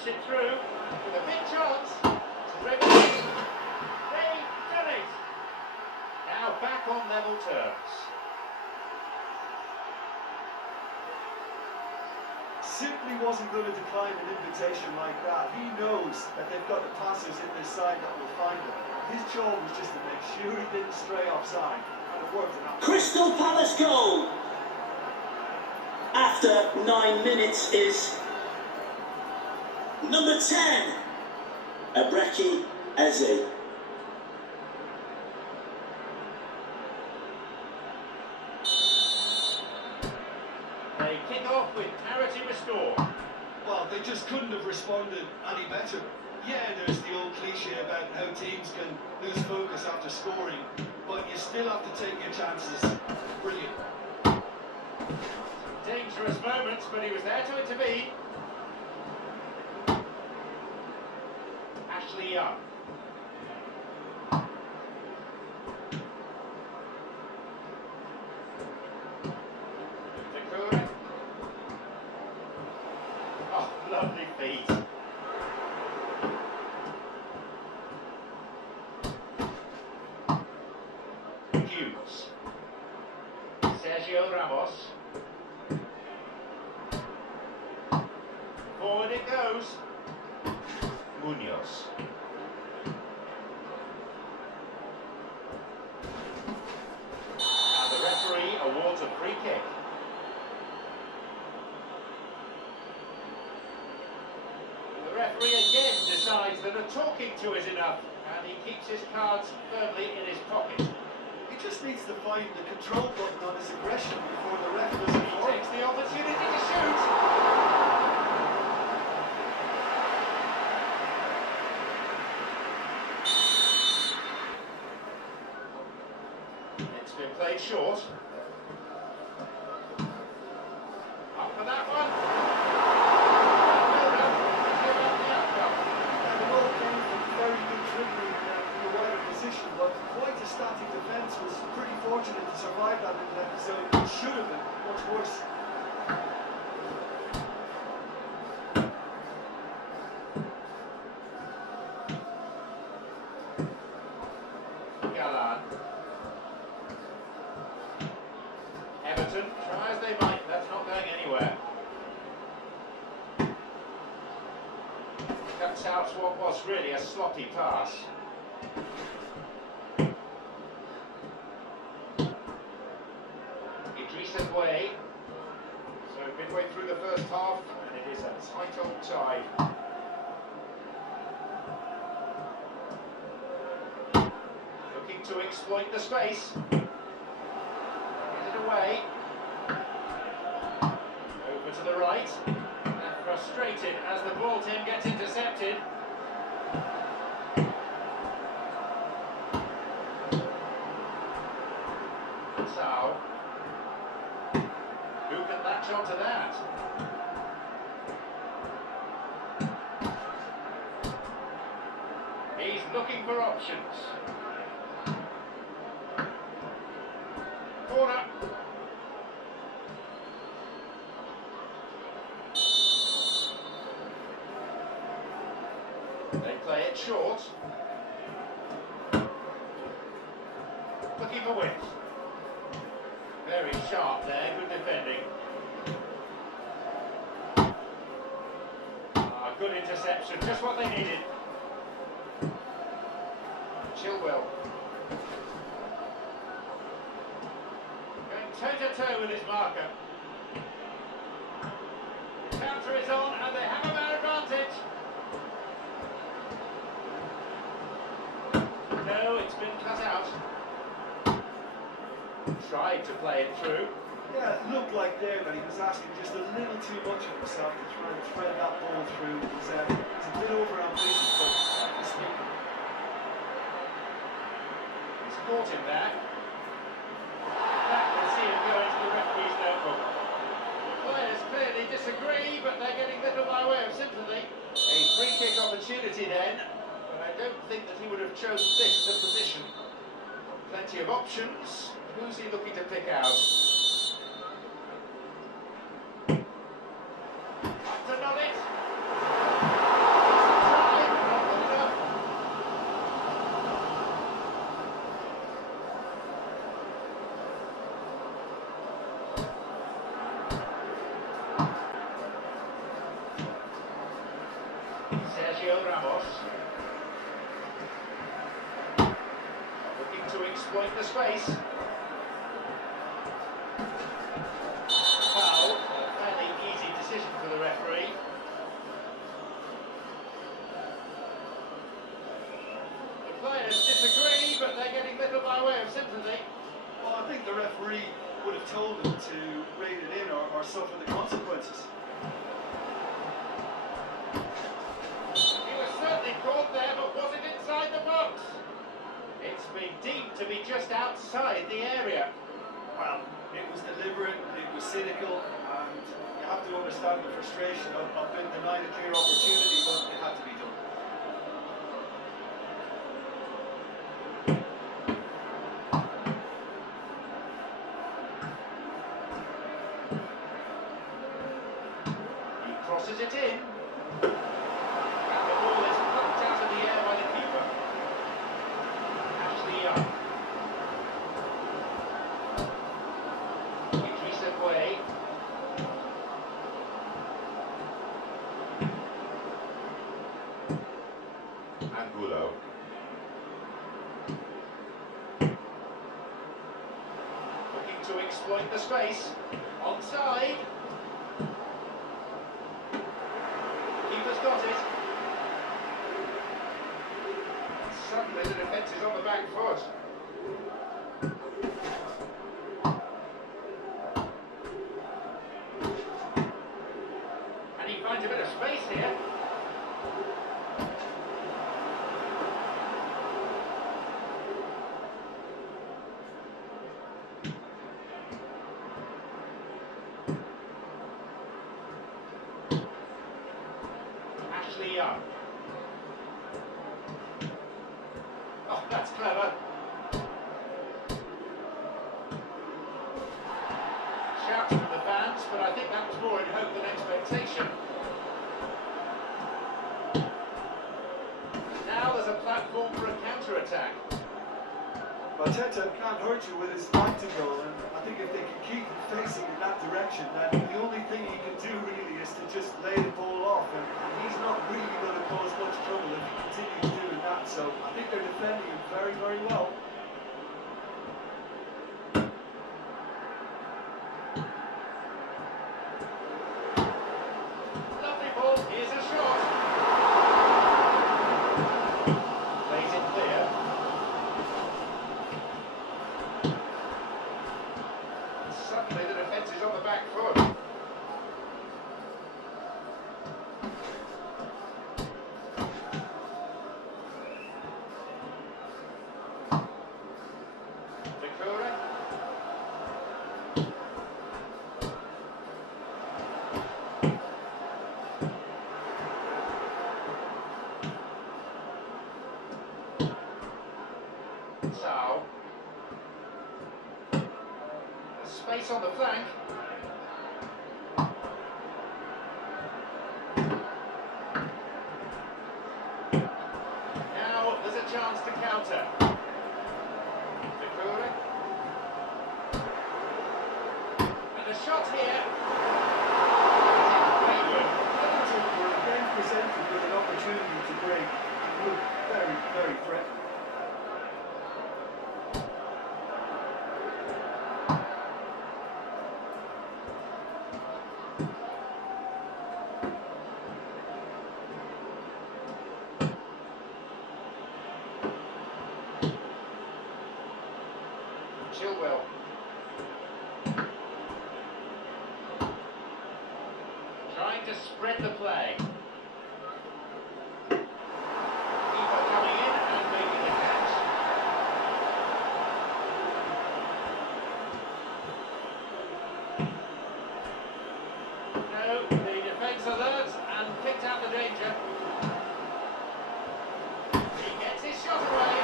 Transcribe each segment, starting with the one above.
knocks it through with a big chance. They've done it. Now back on level terms. Simply wasn't going to decline an invitation like that. He knows that they've got the passers in this side that will find him. His job was just to make sure he didn't stray offside, and it worked enough. Crystal Palace goal after 9 minutes is number 10, Ebreki Eze. They kick off with parity restored. Well, they just couldn't have responded any better. Yeah, there's the old cliche about how teams can lose focus after scoring, but you still have to take your chances. Brilliant. Dangerous moments, but he was there to intervene. Ashley Young. Takura. Oh, lovely feet. Hughes. Sergio Ramos. Forward it goes. Munoz. And the referee awards a free kick. The referee again decides that a talking to is enough, and he keeps his cards firmly in his pocket. He just needs to find the control button on his aggression before the ref does it He for him. takes the opportunity to shoot. It's been played short. Up for that one. Well done. Give up the outcome. And the ball came from very good dribbling in a wider position, but quite a static defence. Was pretty fortunate to survive that in that zone. It should have been much worse. Galan. Everton, try as they might, that's not going anywhere. Cuts out what was really a sloppy pass. Idrissa Gueye. So midway through the first half, and it is a tight old tie. Looking to exploit the space. Get it away. Over to the right. And frustrated as the ball team gets intercepted. Sao. Who can latch onto that? He's looking for options. Corner. They play it short. Looking for width. Very sharp there, good defending. Good interception, just what they needed. Chilwell. Going toe-to-toe with his marker. The counter is on and they have a man advantage. No, it's been cut out. Tried to play it through. Yeah, it looked like there that he was asking just a little too much of himself to try and thread that ball through. It was a bit over-ambitious, but I can speak. He's caught him there. That will see him go into the referee's notebook. The players clearly disagree, but they're getting little by way of sympathy. A free kick opportunity then, but I don't think that he would have chosen this position. Plenty of options. Who's he looking to pick out? To nod it. Sergio Ramos. Looking to exploit the space. Foul. A fairly easy decision for the referee. The players disagree, but they're getting little by way of sympathy. Well, I think the referee would have told them to rein it in or suffer the consequences. He was certainly caught there, but was it inside the box? It's been deemed to be just outside the area. Well, it was deliberate, it was cynical, and you have to understand the frustration of being denied a clear opportunity, but it had to be done. He crosses it in. And the ball is plucked out of the air by the keeper. Ashley Young. Idrissa Gueye. Angulo. Looking to exploit the space. Onside. Keeper's got it. Suddenly the defence is on the back foot. And he finds a bit of space here. Ashley Young. Oh, that's clever. Shouts from the fans, but I think that was more in hope than expectation. Now there's a platform for a counter-attack. Arteta can't hurt you with his tactical, and I think if they can keep facing in that direction, then the only thing he can do really is to just lay the ball off, and he's not really going to cause much trouble if he continues doing that, so I think they're defending him very, very well. Lovely ball, here's a shot. Plays it clear. Suddenly the defence is on the back foot. Victoria. Sao. Space on the flank. Now there's a chance to counter. Victoria. And a shot here. Everton were again presented with an opportunity to break and look very, very threatening. Chilwell. Trying to spread the play. Keeper coming in and making a catch. No, the defence alerts and picked out the danger. He gets his shot away.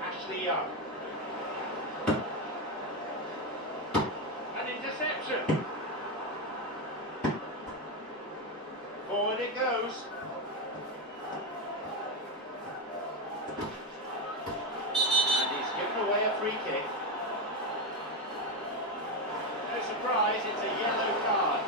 Ashley Young. interception. Forward it goes. And he's given away a free kick. No surprise, it's a yellow card.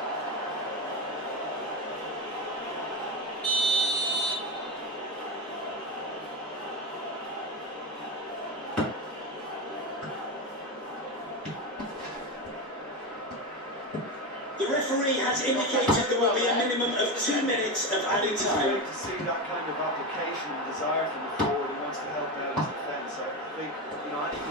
The referee has indicated there will be a minimum of 2 minutes of added It's time. great to see that kind of application and desire from the forward who wants to help out his defence. I think, you know, I think